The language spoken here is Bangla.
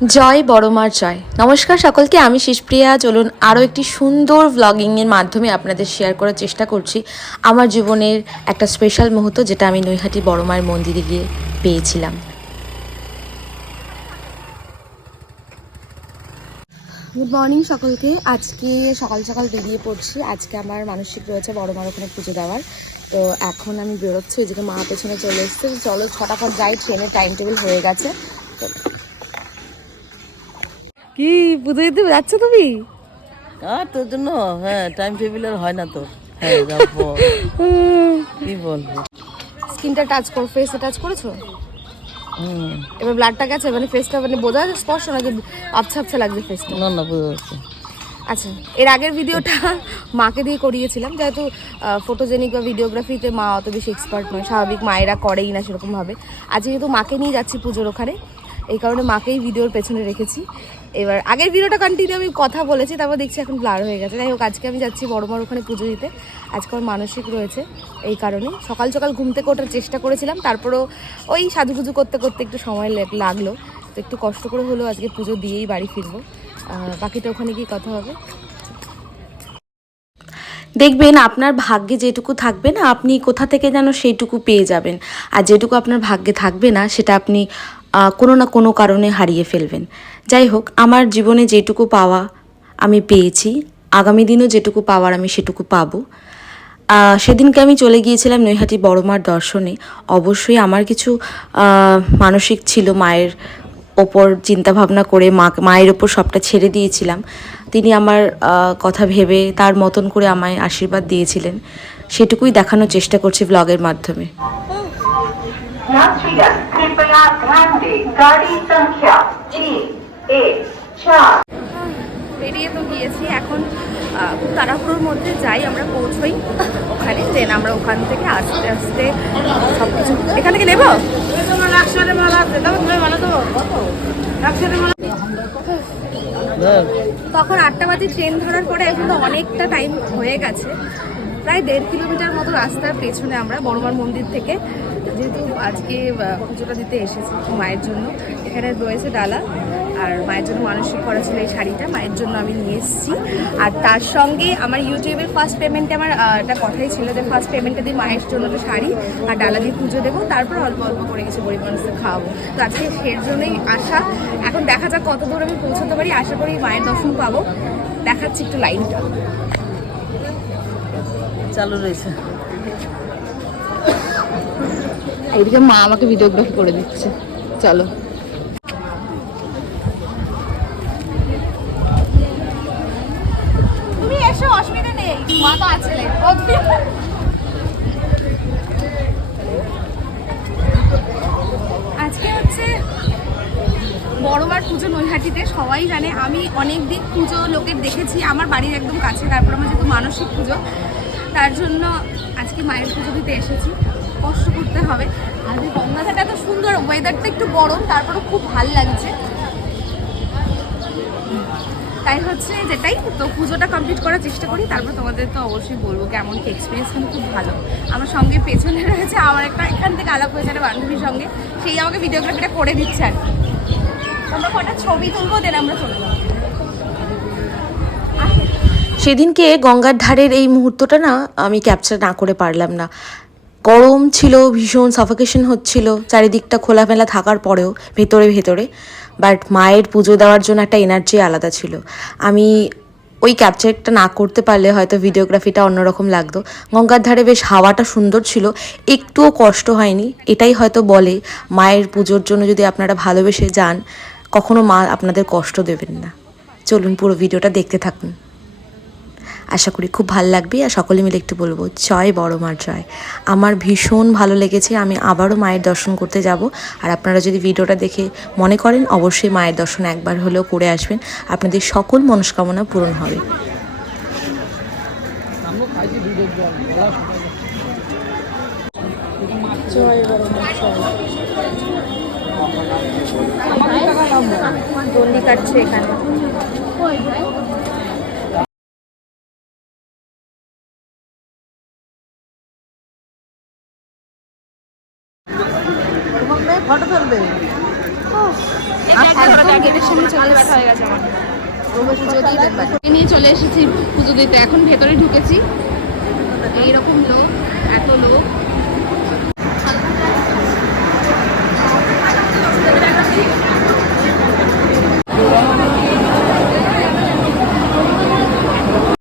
জয় বড়মার জয়। নমস্কার সকলকে, আমি শিশপ্রিয়া। চলুন আরও একটি সুন্দর ভ্লগিংয়ের মাধ্যমে আপনাদের শেয়ার করার চেষ্টা করছি। আমার জীবনের একটা স্পেশাল মুহূর্ত, যেটা আমি নৈহাটি বড়মার মন্দিরে গিয়ে পেয়েছিলাম। গুড মর্নিং সকলকে। আজকে সকাল সকাল বেরিয়ে পড়ছি। আজকে আমার মানসিক রয়েছে বড় মার ওখানে পুজো দেওয়ার। তো এখন আমি বেরোচ্ছি ওইদিকে মা পেছনে চলে এসছে। চলো ছটা পর যাই ট্রেনের টাইম টেবিল হয়ে গেছে। কি পুজো দিতে যাচ্ছ তুমি? আর তোর জন্য হ্যাঁ টাইম টেবিল আর হয় না তো। হ্যাঁ যাব। কি বলব? স্কিনটা টাচ করো ফেসে টাচ করেছ? এবার ব্লাডটা গেছে মানে ফেসটা মানে বোঝা যাচ্ছে স্পষ্ট নাকি আবছা আবছা লাগছে ফেসটা না না বুঝতে পারছি আচ্ছা এর আগের ভিডিওটা মাকে দিয়ে করিয়েছিলাম যেহেতু ফটোজেনিক বা ভিডিওগ্রাফিতে মা অত বেশি এক্সপার্ট নয় স্বাভাবিক মায়েরা করেই না সেরকমভাবে। আজকে যেহেতু মাকে নিয়ে যাচ্ছি পুজোর ওখানে এই কারণে মাকেই ভিডিওর পেছনে রেখেছি। এবার আগের ভিডিওটা কন্টিনিউ আমি কথা বলেছি, তারপর দেখছি এখন ব্লার হয়ে গেছে। যাই হোক, আজকে আমি যাচ্ছি বড় বড় ওখানে পুজো দিতে। আজকে আমার মানসিক রয়েছে এই কারণে সকাল সকাল ঘুম থেকে ওঠার চেষ্টা করেছিলাম, তারপরেও ওই সাধু সাজুগুজু করতে করতে একটু সময় লাগল। তো একটু কষ্ট করে হলেও আজকে পুজো দিয়েই বাড়ি ফিরবো। বাকিটা ওখানে গিয়ে কথা হবে। দেখবেন, আপনার ভাগ্যে যেটুকু থাকবে না, আপনি কোথা থেকে যেন সেইটুকু পেয়ে যাবেন। আর যেটুকু আপনার ভাগ্যে থাকবে না, সেটা আপনি কোনো না কোনো কারণে হারিয়ে ফেলবেন। যাই হোক, আমার জীবনে যেটুকু পাওয়া আমি পেয়েছি, আগামী দিনও যেটুকু পাওয়ার আমি সেটুকু পাবো। সেদিনকে আমি চলে গিয়েছিলাম নৈহাটি বড়মার দর্শনে। অবশ্যই আমার কিছু মানসিক ছিল, মায়ের ওপর চিন্তাভাবনা করে মা, মায়ের ওপর সবটা ছেড়ে দিয়েছিলাম। তিনি আমার কথা ভেবে তার মতন করে আমায় আশীর্বাদ দিয়েছিলেন। সেটুকুই দেখানোর চেষ্টা করছি ব্লগের মাধ্যমে। यात्रीगण कृपया ध्यान दें गाड़ी संख्या तीन एक चार বেরিয়ে তো গিয়েছি এখন আহ, খুব তাড়াহুড়োর মধ্যে যাই আমরা পৌঁছই ওখানে দেন আমরা ওখান থেকে আস্তে আস্তে সব কিছু এখান থেকে নেবো হ্যাঁ তখন আটটা বাজে ট্রেন ধরার পরে এখন তো অনেকটা টাইম হয়ে গেছে প্রায় দেড় কিলোমিটার মতো রাস্তার পেছনে আমরা বড়মার মন্দির থেকে যেহেতু আজকে পুজোটা দিতে এসেছি মায়ের জন্য। এখানে রয়েছে ডালা, আর মায়ের জন্য মানসিক করা ছিল এই শাড়িটা, মায়ের জন্য আমি নিয়ে এসেছি। আর তার সঙ্গে আমার ইউটিউবের ফার্স্ট পেমেন্টে আমার একটা কথাই ছিল যে ফার্স্ট পেমেন্টে দিয়ে মায়ের জন্য একটা শাড়ি, আর ডালা দিয়ে পুজো দেবো, তারপর অল্প অল্প করে কিছু গরিব মানুষদের খাওয়াবো। তো আজকে সের জন্যই আসা এখন দেখা যাক কত দূর আমি পৌঁছতে পারি, আশা করি মায়ের দর্শন পাবো। দেখাচ্ছি একটু লাইনটা। চালু রয়েছে। এদিকে মা আমাকে ভিডিওগ্রাফি করে দিচ্ছে। চলো। অসুবিধা নেই। মা তো আছে আজকে হচ্ছে বড়মার পুজো নৈহাটিতে, সবাই জানে। আমি অনেক দিন পুজো লোকের দেখেছি, আমার বাড়ির একদম কাছে, তারপর আমার যেহেতু মানসিক পুজো, তার জন্য আজকে মায়ের পুজো দিতে এসেছি। কষ্ট করতে হবে। আর এই গঙ্গাঘাটটা এত সুন্দর ওয়েদারটা একটু গরম, তারপরেও খুব ভালো লাগছে। তাই হচ্ছে যেটাই, তো পুজোটা কমপ্লিট করার চেষ্টা করি, তারপর তোমাদের তো অবশ্যই বলব কেমন কি এক্সপিরিয়েন্স কিন্তু খুব ভালো। আমার সঙ্গে পেছনে রয়েছে আমার একটা, এখান থেকে আলাপ হয়েছে একটা বান্ধবীর সঙ্গে। সেই আমাকে ভিডিওগ্রাফিটা করে দিচ্ছে আর আমরা কটা ছবি তুলবো দেন আমরা চলে যাব। সেদিনকে গঙ্গার ধারের এই মুহূর্তটা না আমি ক্যাপচার না করে পারলাম না। গরম ছিল, ভীষণ সাফোকেশন হচ্ছিল, চারিদিকটা খোলামেলা থাকার পরেও, ভেতরে ভেতরে। বাট মায়ের পুজো দেওয়ার জন্য একটা এনার্জি আলাদা ছিল। আমি ওই ক্যাপচারটা না করতে পারলে হয়তো ভিডিওগ্রাফিটা অন্যরকম লাগতো। গঙ্গার ধারে বেশ হাওয়াটা সুন্দর ছিল, একটুও কষ্ট হয়নি। এটাই হয়তো বলে, মায়ের পুজোর জন্য যদি আপনারা ভালোবেসে যান, কখনো মা আপনাদের কষ্ট দেবেন না। চলুন পুরো ভিডিওটা দেখতে থাকুন। আশা করি খুব ভালো লাগবে আর সকলে মিলে একটু বলব, জয় বড় মার জয়। আমার ভীষণ ভালো লেগেছে, আমি আবারও মায়ের দর্শন করতে যাব। আর আপনারা যদি ভিডিওটা দেখে মনে করেন, অবশ্যই মায়ের দর্শন একবার হলেও করে আসবেন। আপনাদের সকল মনস্কামনা পূরণ হবে। কাটছে এখানে। দিয়ে তুলবে? নিয়ে চলে এসেছি পুজো দিতে। এখন ভেতরে ঢুকেছি। এইরকম লোক এত লোক।